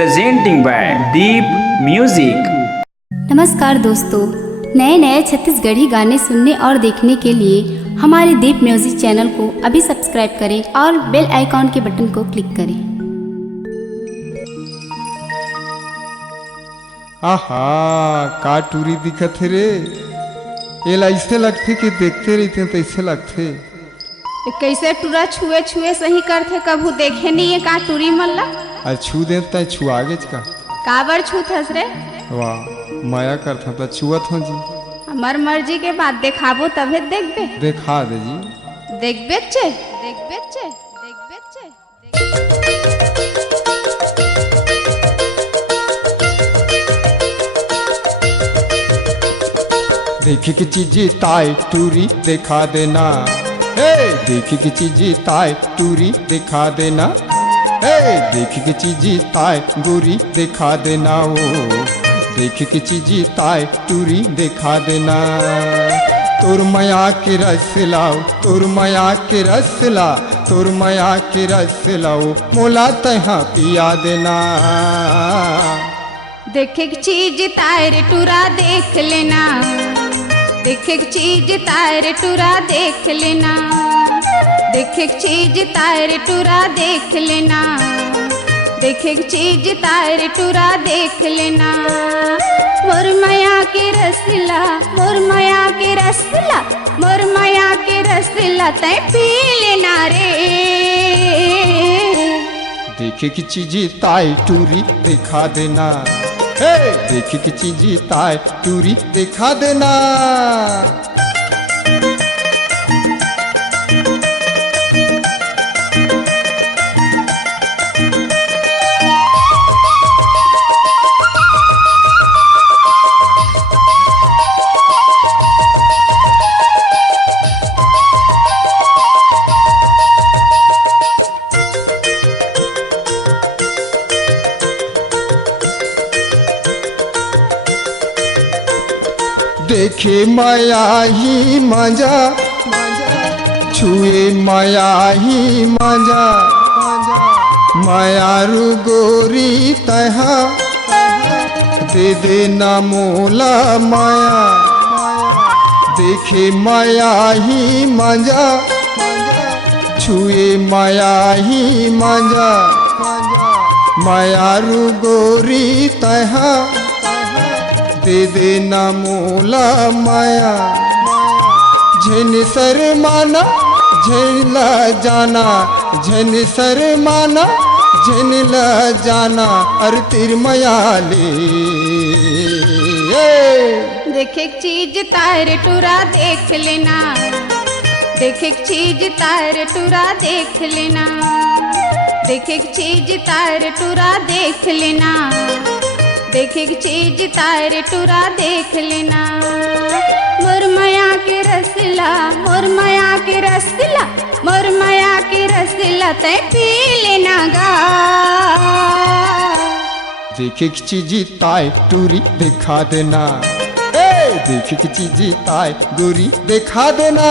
presenting by Deep Music। नमस्कार दोस्तों, नए नए छत्तीसगढ़ी गाने सुनने और देखने के लिए हमारे दीप म्यूजिक चैनल को अभी सब्सक्राइब करें और बेल आइकॉन के बटन को क्लिक करें। आहा का टूरी दिखत है रे। एला ऐसे लगथे कि देखते रहते तो ऐसे लगथे कैसे टूरा छुए छुए सही करथे, कभू देखे नहीं है का टूरी मल्ला। और छू दे तो छुआगे का काबर छूथस रे। वाह माया करथा तो छुअत हो जी। हमार मर्जी के बाद देखाबो तबे देखबे। देखा दे जी। देखबे चे देखबे चे देखबे चे। देखी की चीज ताई टूरी दिखा देना। हे देखी की चीज ताई टूरी दिखा देना। हे देखी की चीज ताई गोरी दिखा देना। ओ देखी की चीज ताई टूरी दिखा देना। तोर माया के रस लाओ, तोर माया के रस ला, तोर माया के रस लाओ, मोला तहा पिया देना। देखे की चीज तार टूरा देख लेना। देखे की चीज तार टूरा देख लेना। देखे की चीज तार टूरा देख लेना। देखे की चीज तार टूरा देख लेना। मोर माया के रसला, मोर माया के रसला, मोर माया के रसला तै पी लेना रे। देखे की चीज ताई टूरी दिखा देना। हे देखे की चीज ताई टूरी दिखा देना। देखे माया ही मजा, छुए माया ही मजा, माया रू गोरी तहा दे देना मोला माया। देखे माया ही मजा, छुए माया ही मजा, माया रू गोरी तहा दे देना मोला माया। झन शर्माना झन ला जाना, झन शर्माना झन ला जाना, अरे तिर माया ले। देखे चीज तार टूरा देख लेना। देखे चीज तार टूरा देख लेना। देखे चीज तार टूरा देख लेना। देखे की चीज तार टूरा देख लेना। मोर माया के रसला, मोर माया के रसला, मोर माया के रसला तै पी लेना गा। देखे की चीज ताई टूरी दिखा देना। देखे की चीज ताई गोरी दिखा देना।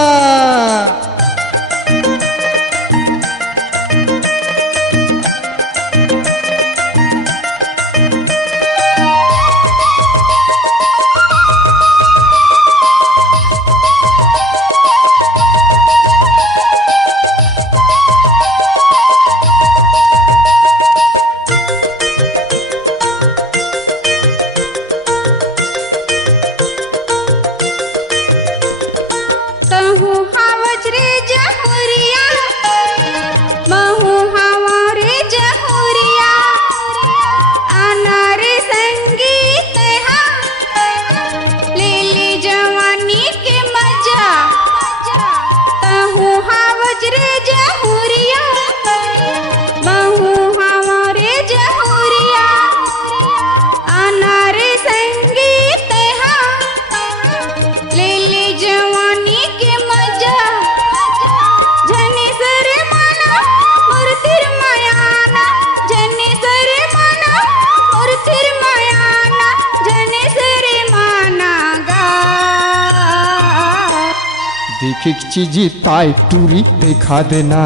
देखे की चीज ताई टूरी दिखा देना।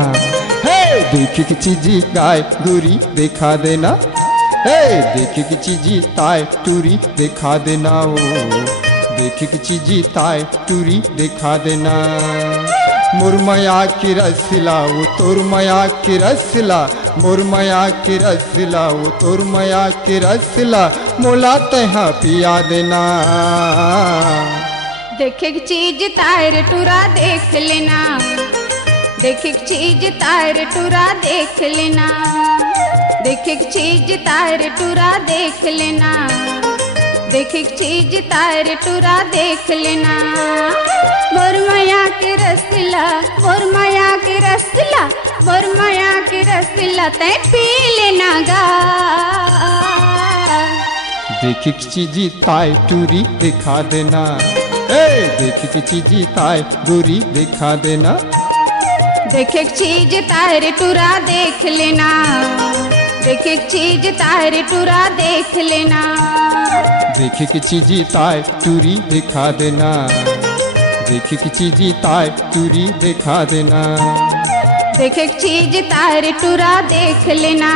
हे देखे की चीज गाय गोरी दिखा देना। हे देखे की चीज ताए टूरी दिखा देना ओ देखे की चीज ताए टूरी दिखा देना मुरमया की रसला वो तोर मया की रसला मुरमया की रसला वो तोर मया की रसला मोला तहा पिया देना देखे की चीज तार टूरा देख लेना देखे की चीज तार टूरा देख लेना देखे की चीज तार टूरा देख लेना देखे की चीज तार टूरा देख लेना मुरमया के रसला मुरमया के रसला मुरमया के रसला तै पी लेना गा देखे की चीज ताए टूरी दिखा देना ए देखे की चीज ताए गोरी दिखा देना देखे की चीज तार टूरा देख लेना देखे की चीज तार टूरा देख लेना देखे की चीज ताए टूरी दिखा देना देखे की चीज ताए टूरी दिखा देना देखे की चीज तार टूरा देख लेना।